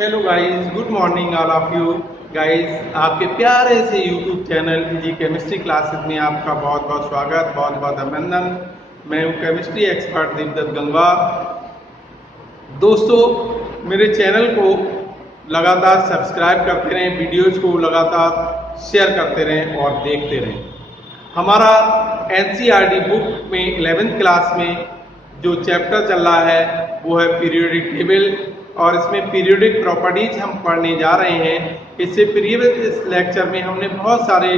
Hello guys, good morning all of you guys. आपके प्यारे से यूट्यूब चैनल जी chemistry classes में आपका बहुत बहुत स्वागत, बहुत बहुत अभिनंदन। मैं हूं केमिस्ट्री एक्सपर्ट दीपदत्त गंगवार। दोस्तों, मेरे चैनल को लगातार सब्सक्राइब करते रहें, वीडियोज को लगातार शेयर करते रहें और देखते रहें। हमारा एनसीईआरटी बुक में 11th क्लास में जो चैप्टर चल रहा है वो है पीरियोडिक टेबल, और इसमें पीरियोडिक प्रॉपर्टीज हम पढ़ने जा रहे हैं। इससे प्रीवियस लेक्चर में हमने बहुत सारे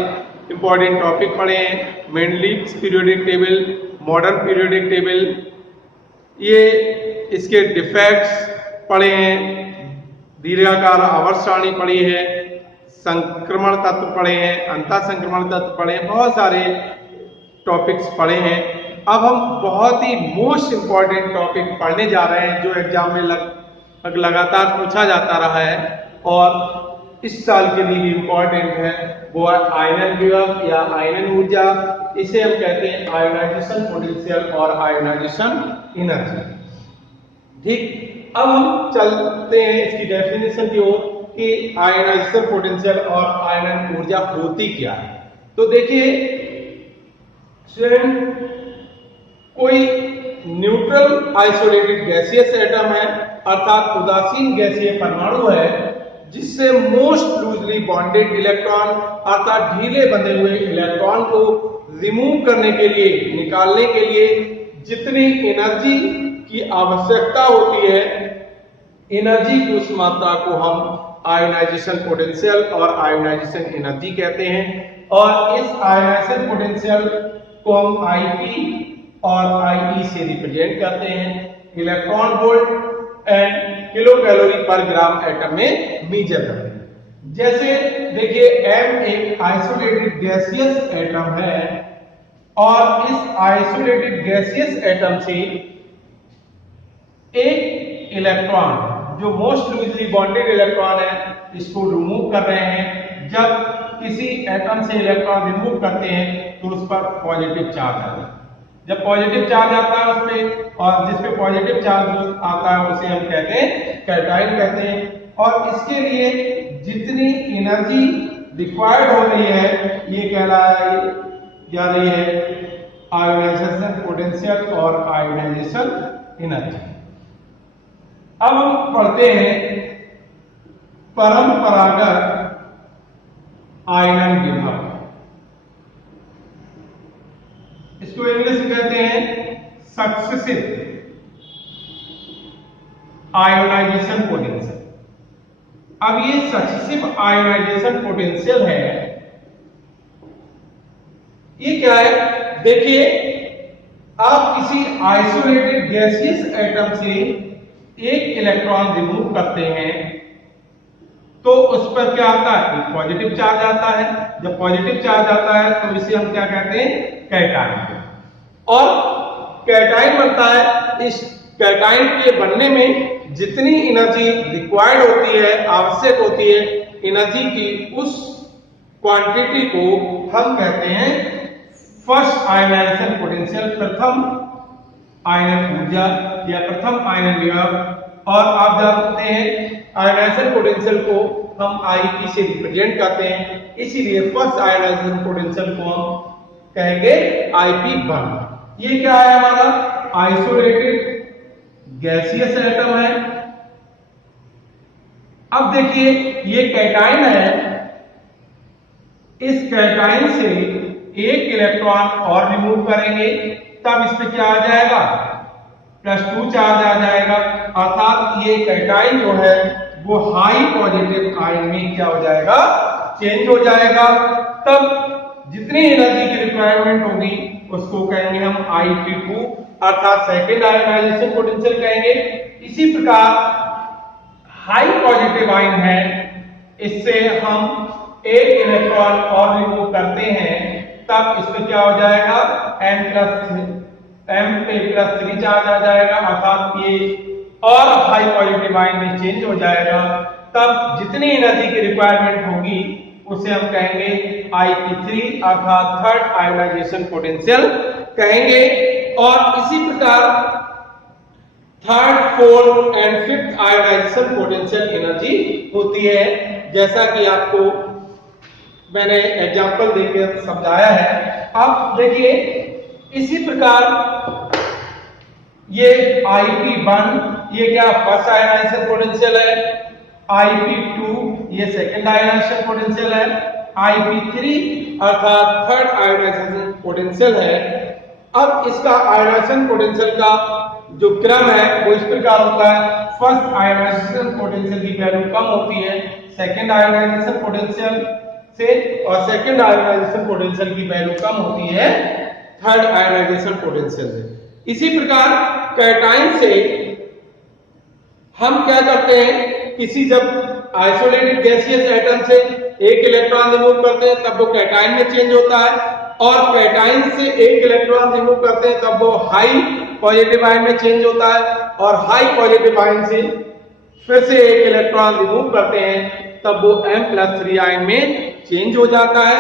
इंपॉर्टेंट टॉपिक पढ़े हैं। Mendeleev's periodic table, modern periodic table, ये इसके डिफेक्ट्स पढ़े हैं, दीर्घाकार आवर्त सारणी पढ़ी है, संक्रमण तत्व पढ़े हैं, अंतः संक्रमण तत्व पढ़े हैं, बहुत सारे टॉपिक्स पढ़े हैं। अब हम बहुत ही मोस्ट इंपॉर्टेंट टॉपिक पढ़ने जा रहे हैं जो एग्जाम में लगातार पूछा जाता रहा है और इस साल के लिए इम्पोर्टेंट है, वो है आयनन विभव या आयनन ऊर्जा। इसे हम कहते हैं आयोनाइजेशन पोटेंशियल और आयोनाइजेशन एनर्जी। ठीक, अब हम चलते हैं इसकी डेफिनेशन की ओर कि आयोनाइजेशन पोटेंशियल और आयनन ऊर्जा होती क्या है। तो देखिए स्टूडेंट, कोई न्यूट्रल आइसोलेटेड गैसियस एटम है, अर्थात उदासीन गैसीय परमाणु है, जिससे मोस्ट लूजली बॉन्डेड इलेक्ट्रॉन अर्थात ढीले बंधे हुए इलेक्ट्रॉन को रिमूव करने के लिए, निकालने के लिए जितनी एनर्जी की आवश्यकता होती है, एनर्जी की उस मात्रा को हम आयोनाइजेशन पोटेंशियल और आयोनाइजेशन एनर्जी कहते हैं। और इस आयोनाइजेशन पोटेंशियल को हम आईपी और आईई से रिप्रेजेंट करते हैं। Electron volt and kilo calorie पर ग्राम एटम में मेजर करते हैं। जैसे देखिए M एक आइसोलेटेड गैसियस एटम है और इस आइसोलेटेड गैसियस एटम से एक इलेक्ट्रॉन जो मोस्ट लूजली बॉन्डेड इलेक्ट्रॉन है, इसको रिमूव कर रहे हैं। जब किसी एटम से इलेक्ट्रॉन रिमूव करते हैं तो उस पर पॉजिटिव चार्ज आता है। जब पॉजिटिव चार्ज आता है उस पे, और जिस पे पॉजिटिव चार्ज आता है उसे हम कहते हैं कैटाइन कहते हैं। और इसके लिए जितनी एनर्जी रिक्वायर्ड हो रही है ये कहलाई जा रही है आयोनाइजेशन पोटेंशियल और आयोनाइजेशन एनर्जी। अब हम पढ़ते हैं परंपरागत आयनन विभव। इसको इंग्लिश में कहते हैं सक्सेसिव आयोनाइजेशन पोटेंशियल। अब ये सक्सेसिव आयोनाइजेशन पोटेंशियल है, ये क्या है? देखिए, आप किसी आइसोलेटेड गैसियस एटम से एक इलेक्ट्रॉन रिमूव करते हैं तो उस पर क्या आता है? एक पॉजिटिव चार्ज आता है। जब पॉजिटिव चार्ज आता है तो इसे हम क्या कहते हैं? कैटाइन। और कैटाइन बनता है। इस कैटाइन के बनने में जितनी एनर्जी रिक्वायर्ड होती है, आवश्यक होती है एनर्जी की, उस क्वांटिटी को हम कहते हैं फर्स्ट आयोनाइजेशन पोटेंशियल, प्रथम आयनन ऊर्जा या प्रथम आयनन विभव। और आप जानते हैं आयोनाइजेशन पोटेंशियल को हम आईपी से रिप्रेजेंट करते हैं, इसीलिए फर्स्ट आयोनाइजेशन पोटेंशियल को हम कहेंगे IP1। ये क्या है? हमारा आइसोलेटेड गैसियस एटम है। अब देखिए ये कैटाइन है, इस कैटाइन से एक इलेक्ट्रॉन और रिमूव करेंगे तब इस पे क्या आ जाएगा? +2 चार्ज आ जाएगा। अर्थात ये कैटाइन जो है वो हाई पॉजिटिव आयन में क्या हो जाएगा? चेंज हो जाएगा। तब जितनी एनर्जी की रिक्वायरमेंट होगी उसको कहेंगे हम IP2 अर्थात सेकेंड आयोनाइजेशन पोटेंशियल कहेंगे। इसी प्रकार हाई पॉजिटिव आयन है, इससे हम एक इलेक्ट्रॉन और रिमूव करते हैं तब इसमें क्या हो जाएगा? M पे +3 चार्ज आ जाएगा, अर्थात ये और हाई पॉजिटिव आयन में चेंज हो जाएगा। तब जितनी एनर्जी की रिक्वायरमेंट होगी उसे हम कहेंगे IP3 अर्थात थर्ड आयोनाइजेशन पोटेंशियल कहेंगे। और इसी प्रकार third, fourth and fifth ionization potential energy होती है, जैसा कि आपको मैंने एग्जांपल देकर समझाया है। अब देखिए इसी प्रकार ये IP1 ये क्या फर्स्ट आयोनाइजेशन पोटेंशियल है, IP2 ये सेकंड आयोनाइजेशन पोटेंशियल है, IP3 अर्थात थर्ड आयोनाइजेशन पोटेंशियल है। अब इसका आयोनाइजेशन पोटेंशियल का जो क्रम है वो इस प्रकार होता है, फर्स्ट आयोनाइजेशन पोटेंशियल की वैल्यू कम होती है सेकंड आयोनाइजेशन पोटेंशियल से, और सेकंड आयोनाइजेशन पोटेंशियल की वैल्यू कम होती है थर्ड आयोनाइजेशन पोटेंशियल से। इसी प्रकार कैटाइन से हम क्या करते हैं, किसी जब आइसोलेटेड गैसियस एटम से एक इलेक्ट्रॉन रिमूव करते हैं तब वो कैटाइन में चेंज होता है, और कैटाइन से एक इलेक्ट्रॉन रिमूव करते हैं तब वो हाई पॉजिटिव आयन में चेंज होता है, और हाई पॉजिटिव आयन से फिर से एक इलेक्ट्रॉन रिमूव करते हैं तब वो M+3 आयन में चेंज हो जाता है।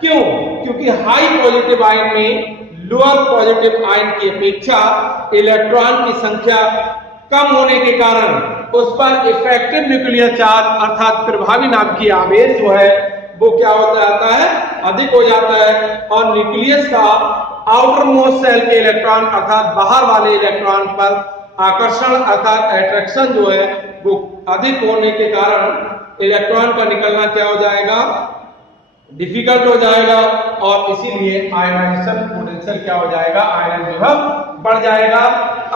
क्यों? क्योंकि हाई पॉजिटिव आयन में लोअर पॉजिटिव आयन की अपेक्षा इलेक्ट्रॉन की संख्या कम होने के कारण उस पर इफेक्टिव न्यूक्लियर चार्ज अर्थात प्रभावी नाभिकीय आवेश जो है वो क्या हो जाता है, अधिक हो जाता है, और न्यूक्लियस का आउटर मोस्ट सेल के इलेक्ट्रॉन अर्थात बाहर वाले इलेक्ट्रॉन पर आकर्षण अर्थात अट्रैक्शन जो है वो अधिक होने के कारण इलेक्ट्रॉन का निकलना क्या हो जाएगा, डिफिकल्ट हो जाएगा, और इसीलिए आयोनाइजेशन पोटेंशियल क्या हो जाएगा, आयन विभव बढ़ जाएगा।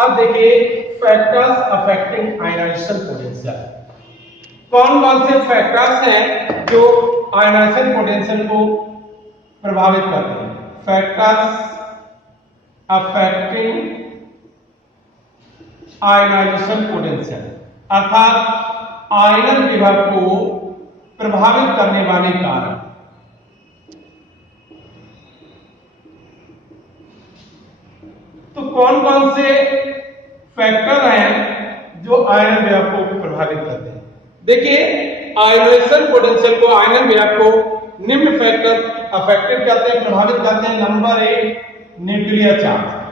अब देखिए फैक्टर्स अफेक्टिंग आयोनाइजेशन पोटेंशियल, कौन कौन से फैक्टर्स हैं जो आयोनाइजेशन पोटेंशियल को प्रभावित करते हैं। फैक्टर्स अफेक्टिंग आयोनाइजेशन पोटेंशियल अर्थात आयनन विभव को प्रभावित करने वाले कारक। तो कौन कौन से फैक्टर हैं जो आयनन विभव को प्रभावित करते हैं। देखिए आयोनाइजेशन पोटेंशियल को, आयनन विभव को निम्न फैक्टर अफेक्टेड करते हैं, प्रभावित करते हैं। Number 1 nuclear charge.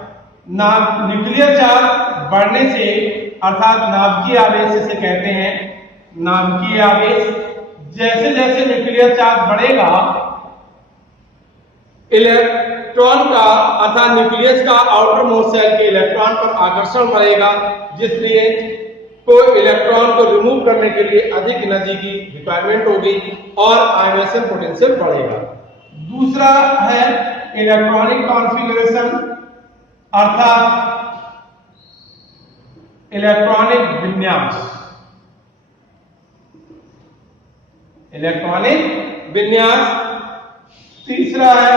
Nuclear charge बढ़ने से अर्थात नाभिकीय आवेश जिसे कहते हैं, नाभिकीय आवेश, जैसे जैसे न्यूक्लियर चार्ज बढ़ेगा इलेक्ट्रॉन का अर्थात न्यूक्लियस का आउटर मोस्ट सेल के इलेक्ट्रॉन पर आकर्षण बढ़ेगा, जिसलिए कोई इलेक्ट्रॉन को रिमूव करने के लिए अधिक एनर्जी की रिक्वायरमेंट होगी और आयोनाइजेशन पोटेंशियल बढ़ेगा। दूसरा है इलेक्ट्रॉनिक कॉन्फ़िगरेशन अर्थात इलेक्ट्रॉनिक विन्यास। इलेक्ट्रॉनिक विन्यास। तीसरा है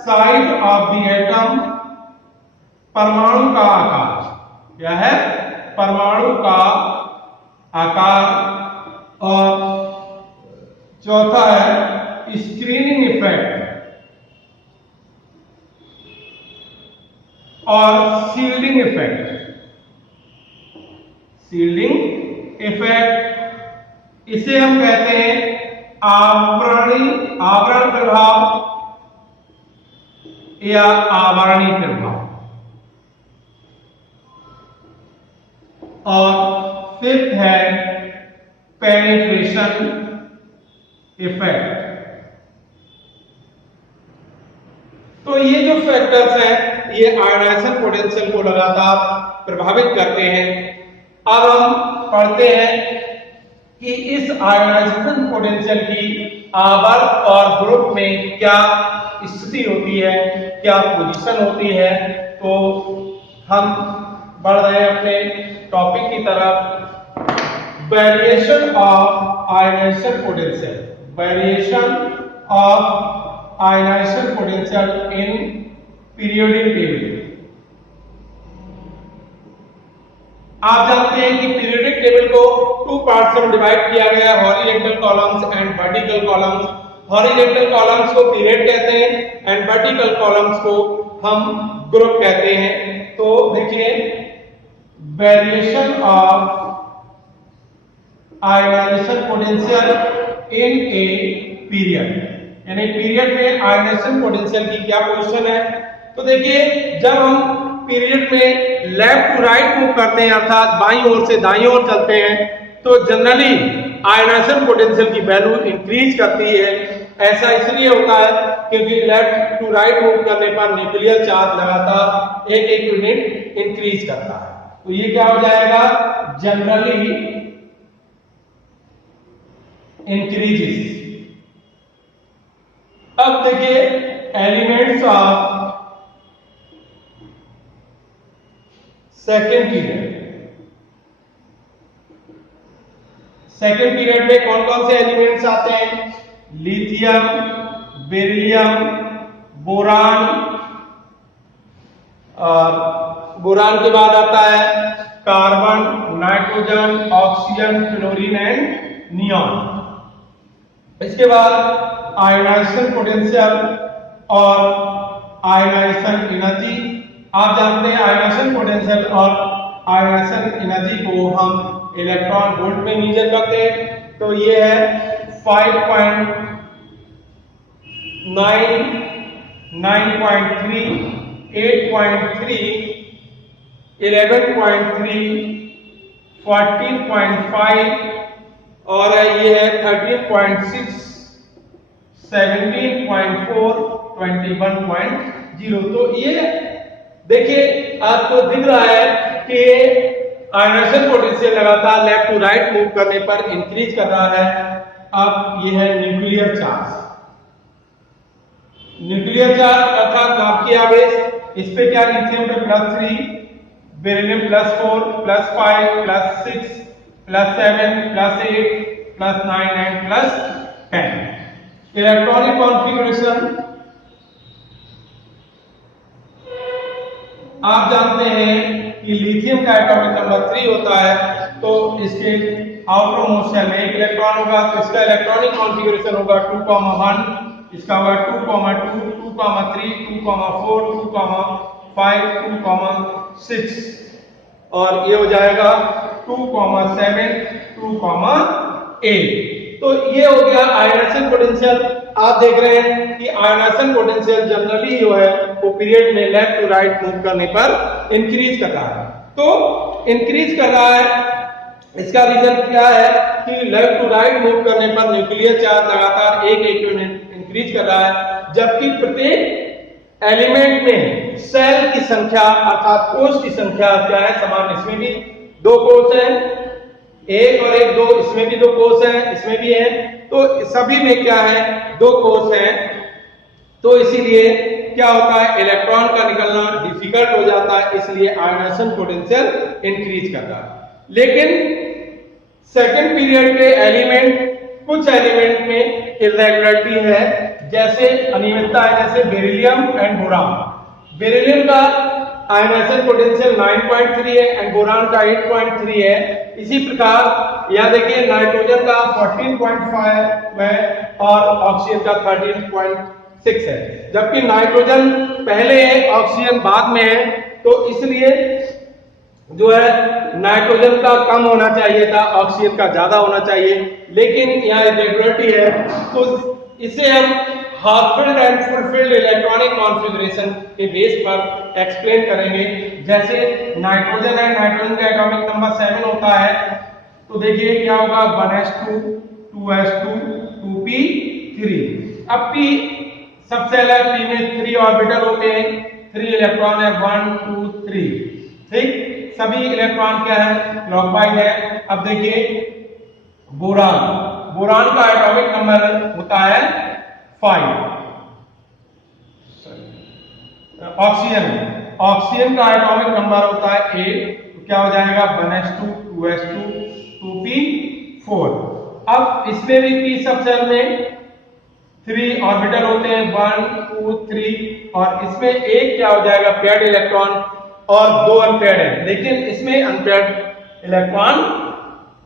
साइज ऑफ द एटम, परमाणु का आकार। क्या है? परमाणु का आकार। और चौथा है स्क्रीनिंग इफेक्ट और शील्डिंग इफेक्ट। शील्डिंग इफेक्ट इसे हम कहते हैं आवरण प्रभाव या आवरणीय प्रभाव। और फिफ्थ है पेनिट्रेशन इफेक्ट। तो ये जो फैक्टर्स हैं ये आयोनाइजेशन पोटेंशियल को लगातार प्रभावित करते हैं। अब हम पढ़ते हैं कि इस आयोनाइजेशन पोटेंशियल की आवर्त और ग्रुप में क्या स्थिति होती है, क्या पोजीशन होती है। तो हम बढ़ रहे हैं अपने टॉपिक की तरफ। Variation of ionization potential. Variation of ionization potential in periodic table. आप जानते हैं कि पीरियोडिक टेबल को 2 पार्ट्स में डिवाइड किया गया है, horizontal columns and vertical columns. Horizontal columns को पीरियड कहते हैं एंड वर्टिकल कॉलम्स को हम ग्रुप कहते हैं। तो देखिए variation of ionization potential in a period, यानी पीरियड में आयोनाइजेशन पोटेंशियल की क्या पोजीशन है। तो देखिए जब हम पीरियड में लेफ्ट टू राइट मूव करते हैं अर्थात बाईं ओर से दाईं ओर चलते हैं तो जनरली आयनाइजेशन पोटेंशियल की वैल्यू इंक्रीज करती है। ऐसा इसलिए होता है क्योंकि लेफ्ट टू राइट मूव करने पर न्यूक्लियर चार्ज लगातार एक यूनिट इंक्रीज करता है। तो ये क्या हो जाएगा, जनरली इंक्रीजेस। अब देखिए elements of second period. Second period में कौन कौन से एलिमेंट्स आते हैं, लिथियम, बेरिलियम, बोरान, और बोरान के बाद आता है carbon, nitrogen, oxygen, fluorine and neon. इसके बाद आयनाइजेशन पोटेंशियल और आयनाइजेशन एनर्जी। आप जानते हैं आयनाइजेशन पोटेंशियल और आयनाइजेशन एनर्जी को हम इलेक्ट्रॉन वोल्ट में मेजर करते हैं। तो ये है 5.9, 9.3, 8.3, 11.3, 14.5 और ये है 13.6, 17.4, 21.0। तो ये देखिए आपको दिख रहा है कि आयनाइजेशन पोटेंशियल लगातार लेफ्ट टू राइट मूव करने पर इंक्रीज कर रहा है। अब ये है न्यूक्लियर चार्ज। न्यूक्लियर चार्ज अर्थात नाभिकीय आवेश, इस पे क्या लिथियम पे +3, बेरिलियम +4, +5, +6, +7, +8, +9 एंड +10। इलेक्ट्रॉनिक कॉन्फ़िगरेशन आप जानते हैं कि लिथियम का एटॉमिक नंबर 3 होता है, तो इसके आउटर मोस्ट शेल में एक इलेक्ट्रॉन होगा, तो इसका इलेक्ट्रॉनिक कॉन्फ़िगरेशन होगा 2,1, इसका होगा 2,2, 2,3, 2,4, 2,5, 2,6 और ये हो जाएगा 2,7, 2,8। तो ये हो गया आयनाइजेशन पोटेंशियल। आप देख रहे हैं कि आयनाइजेशन पोटेंशियल जनरली जो है वो पीरियड में लेफ्ट टू राइट मूव करने पर इंक्रीज कर रहा है। तो इंक्रीज कर रहा है, इसका रीजन क्या है कि लेफ्ट टू राइट मूव करने पर न्यूक्लियर चार्ज लगातार एक यूनिट इंक्रीज कर रहा है, जबकि प्रत्येक एलिमेंट में सेल की संख्या अर्थात कोष की संख्या क्या है, समान। इसमें भी 2 कोष हैं, 1 और 1 2, इसमें भी 2 कोष हैं, इसमें भी है, तो सभी में क्या है 2 कोष हैं। तो इसीलिए क्या होता है, इलेक्ट्रॉन का निकलना डिफिकल्ट हो जाता है, इसलिए आयनाइजेशन पोटेंशियल इंक्रीज करता है। लेकिन सेकंड पीरियड के एलिमेंट, कुछ एलिमेंट में इरेगुलरिटी है, जैसे अनियमितता है, जैसे बेरिलियम एंड बोरान। बेरिलियम का आयनाइजेशन पोटेंशियल 9.3 है एंड बोरान का 8.3 है। इसी प्रकार यहां देखिए नाइट्रोजन का 14.5 है और ऑक्सीजन का 13.6 है, जबकि नाइट्रोजन पहले है ऑक्सीजन बाद में है, तो इसलिए जो है नाइट्रोजन का कम होना चाहिए था, ऑक्सीजन का ज्यादा होना चाहिए, लेकिन यहाँ इरेगुलरिटी है, तो इसे हम half filled and full field electronic configuration के बेस पर एक्सप्लेन करेंगे। जैसे नाइट्रोजन है, नाइट्रोजन का एटॉमिक नंबर 7 होता है, तो देखिए क्या होगा 1s2, 2s2, 2p3। अब p सबसे अलग, p में 3 ऑर्बिटल होते हैं, 3 इलेक्ट्रॉन है, 1 2 3, ठीक। सभी इलेक्ट्रॉन क्या है, क्लॉकवाइज है। अब देखिए बोरान, बोरान का एटॉमिक नंबर होता है 5। ऑक्सीजन, ऑक्सीजन का एटॉमिक नंबर होता है 8, तो क्या हो जाएगा 1s2, 2s2, 2p4। अब इसमें भी p सब सेल में 3 ऑर्बिटल होते हैं, 1 2 3, और इसमें एक क्या हो जाएगा पेयर्ड इलेक्ट्रॉन और 2 अनपेयर्ड है, लेकिन इसमें अनपेयर्ड इलेक्ट्रॉन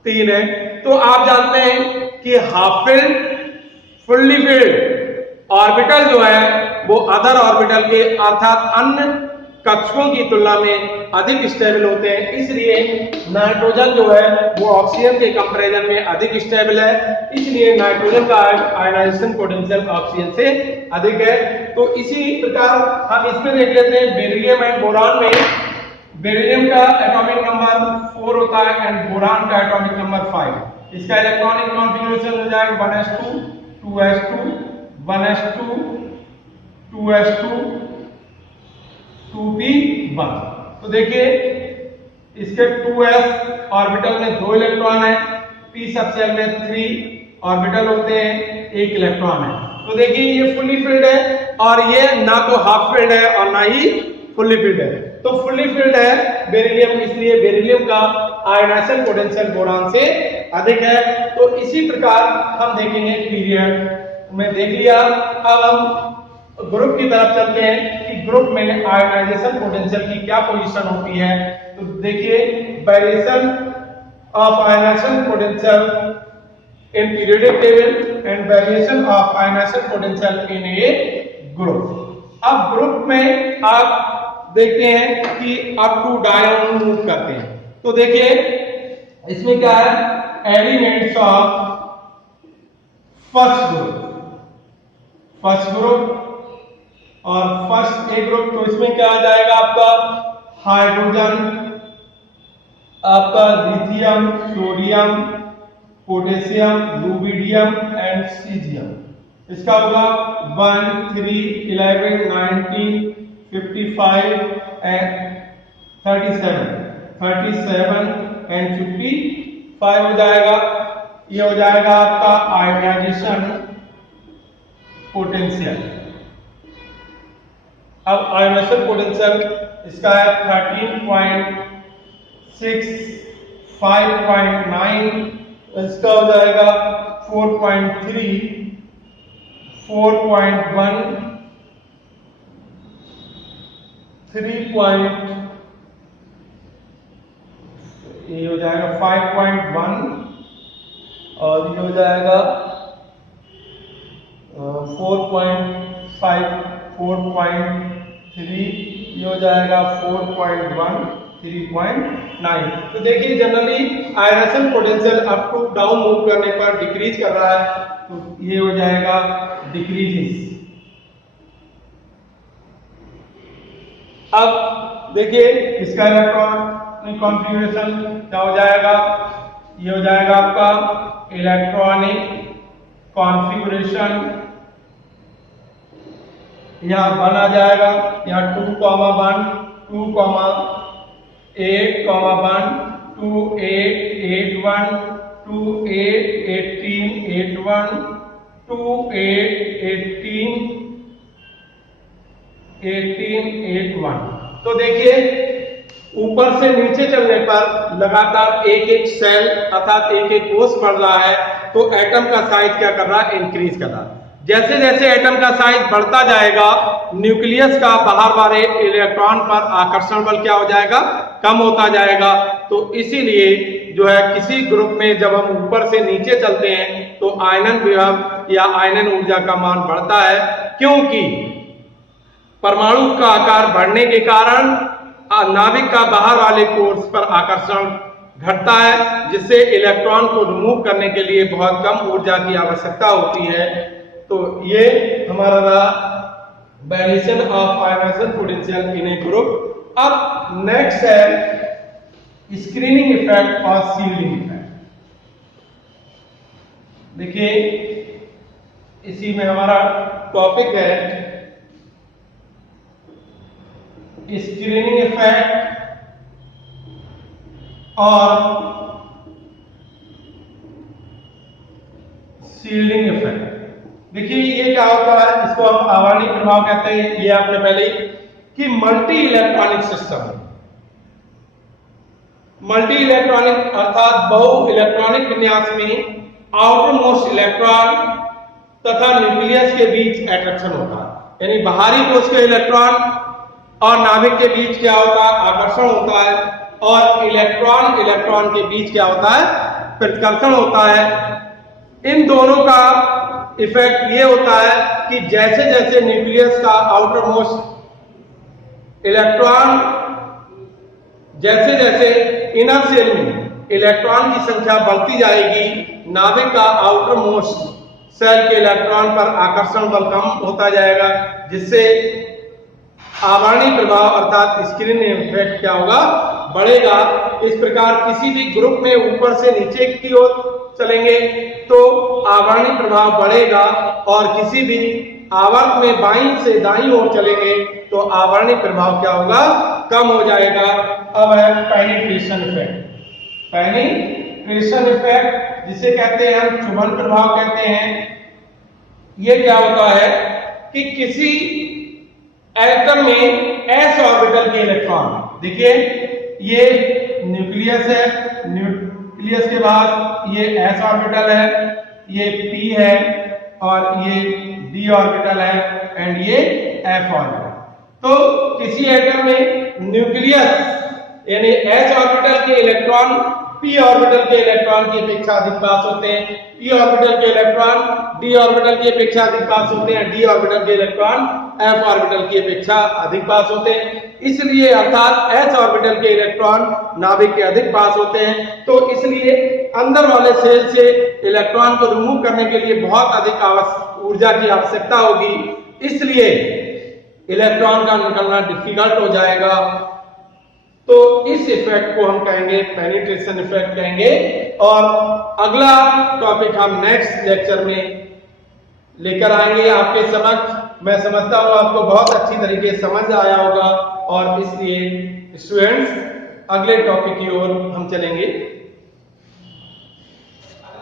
3 है। तो आप जानते हैं कि half filled, fully filled orbital जो है वो अदर ऑर्बिटल के अर्थात अन्य कक्षकों की तुलना में अधिक स्टेबल होते हैं, इसलिए नाइट्रोजन जो है वो ऑक्सीजन के कंपैरिजन में अधिक स्टेबल है, इसलिए नाइट्रोजन का आयनाइजेशन पोटेंशियल ऑक्सीजन से अधिक है। तो इसी प्रकार हम इसमें देख लेते हैं बेरिलियम एंड बोरान में। बेरिलियम का एटॉमिक नंबर 4 होता है एंड बोरान का एटॉमिक नंबर 5। इसका इलेक्ट्रॉनिक कॉन्फ़िगरेशन हो जाएगा 1s2 2s2 1s2 2s2 2p1। तो देखिए इसके 2s ऑर्बिटल में 2 इलेक्ट्रॉन है, p सबशेल में 3 ऑर्बिटल होते हैं, 1 इलेक्ट्रॉन है। तो देखिए ये फुल्ली फिल्ड है और ये ना तो हाफ फिल्ड है और ना ही फुल्ली फिल्ड है। तो फुल्ली फिल्ड है बेरिलियम, इसलिए बेरिलियम का आयनाइजेशन पोटेंशियल बोरान से अधिक है। तो इसी प्रकार हम देखेंगे पीरियड में देख लिया। अब हम ग्रुप की तरफ चलते हैं कि ग्रुप में आयनाइजेशन पोटेंशियल की क्या पोजीशन होती है। तो देखिए variation of ionisation potential in periodic table and variation of ionization potential in a group। अब ग्रुप में आप देखते हैं कि अप टू डाउन मूव करते हैं। तो देखिए इसमें क्या है, एलिमेंट्स ऑफ फर्स्ट ग्रुप और फर्स्ट ए ग्रुप। तो इसमें क्या आ जाएगा आपका हाइड्रोजन, आपका lithium, sodium, potassium, rubidium and caesium. इसका होगा 1 3 11 19 55 एंड 37 एंड 55 हो जाएगा। ये हो जाएगा आपका आयोनाइजेशन पोटेंशियल। अब आयोनाइजेशन पोटेंशियल इसका है 13.6 5.9, इसका हो जाएगा 4.3 4.1 3. ये हो जाएगा 5.1 और ये हो जाएगा 4.5 4.3, ये हो जाएगा 4.1 3.9। तो देखिए generally ionisation potential up to down move करने पर डिक्रीज कर रहा है, तो ये हो जाएगा डिक्रीजेस। अब देखिए इसका इलेक्ट्रॉनिक कॉन्फ़िगरेशन क्या हो जाएगा, ये हो जाएगा आपका इलेक्ट्रॉनिक कॉन्फ़िगरेशन, यहाँ 1 आ जाएगा, यहाँ 2, 1 2, 8, 1 2 8 8 1 2 8 18 8 1 2 8 18 18 8 1। तो देखिए ऊपर से नीचे चलने पर लगातार एक एक सेल अर्थात एक एक कोष बढ़ रहा है, तो एटम का साइज क्या कर रहा है, इंक्रीज कर रहा है। जैसे जैसे एटम का साइज बढ़ता जाएगा, न्यूक्लियस का बाहर वाले इलेक्ट्रॉन पर आकर्षण बल क्या हो जाएगा, कम होता जाएगा। तो इसीलिए जो है किसी ग्रुप में जब हम ऊपर से नीचे चलते हैं तो आयनन विभव या आयनन ऊर्जा का मान बढ़ता है, क्योंकि परमाणु का आकार बढ़ने के कारण नाभिक का बाहर वाले कोर्स पर आकर्षण घटता है, जिससे इलेक्ट्रॉन को रिमूव करने के लिए बहुत कम ऊर्जा की आवश्यकता होती है। तो ये हमारा रहा variation of ionisation potential in a group. अब नेक्स्ट है स्क्रीनिंग इफेक्ट और शील्डिंग इफेक्ट। देखिए इसी में हमारा टॉपिक है स्क्रीनिंग इफेक्ट और शील्डिंग इफेक्ट। देखिए ये क्या होता है, इसको हम आवर्णीय प्रभाव कहते हैं। ये आपने पहले कि multi electronic system, multi electronic अर्थात बहु इलेक्ट्रॉनिक विन्यास में आउटर मोस्ट इलेक्ट्रॉन तथा न्यूक्लियस के बीच अट्रैक्शन होता है, यानी बाहरी कोश के इलेक्ट्रॉन और नाभिक के बीच क्या होता है, आकर्षण होता है, और इलेक्ट्रॉन इलेक्ट्रॉन के बीच क्या होता है, प्रतिकर्षण होता है। इन दोनों का इफेक्ट ये होता है कि जैसे जैसे न्यूक्लियस का आउटर मोस्ट इलेक्ट्रॉन, जैसे जैसे इनर सेल में इलेक्ट्रॉन की संख्या बढ़ती जाएगी, नाभिक का आउटर मोस्ट सेल के इलेक्ट्रॉन पर आकर्षण बल कम होता जाएगा, जिससे आवर्णी प्रभाव अर्थात स्क्रीन इफेक्ट क्या होगा, बढ़ेगा। इस प्रकार किसी भी ग्रुप में ऊपर से नीचे की ओर चलेंगे तो आवर्णी प्रभाव बढ़ेगा, और किसी भी आवर्त में बाईं से दाईं ओर चलेंगे तो आवर्णी प्रभाव क्या होगा, कम हो जाएगा। अब है पेनिट्रेशन इफेक्ट। पेनिट्रेशन इफेक्ट जिसे कहते हैं हम चुंबन प्रभाव कहते हैं। ये क्या होता है कि किसी एटम में s ऑर्बिटल के इलेक्ट्रॉन, देखिए ये न्यूक्लियस है, न्यूक्लियस के बाद ये s ऑर्बिटल है, ये p है, और ये d ऑर्बिटल है, एंड ये f ऑर्बिटल। तो किसी एटम में न्यूक्लियस यानी s ऑर्बिटल के इलेक्ट्रॉन p ऑर्बिटल के इलेक्ट्रॉन की अपेक्षा अधिक पास होते हैं, p ऑर्बिटल के इलेक्ट्रॉन d ऑर्बिटल की अपेक्षा अधिक पास होते हैं, d ऑर्बिटल के इलेक्ट्रॉन f ऑर्बिटल की अपेक्षा अधिक पास होते हैं। इसलिए अर्थात s ऑर्बिटल के इलेक्ट्रॉन नाभिक के अधिक पास होते हैं, तो इसलिए अंदर वाले सेल से इलेक्ट्रॉन को रिमूव करने के लिए बहुत अधिक ऊर्जा की आवश्यकता होगी, इसलिए इलेक्ट्रॉन का निकलना डिफिकल्ट हो जाएगा। तो इस इफेक्ट को हम कहेंगे पेनिट्रेशन इफेक्ट कहेंगे, और अगला टॉपिक हम नेक्स्ट लेक्चर में लेकर आएंगे आपके समक्ष। मैं समझता हूं आपको बहुत अच्छी तरीके से समझ आया होगा, और इसलिए स्टूडेंट्स अगले टॉपिक की ओर हम चलेंगे।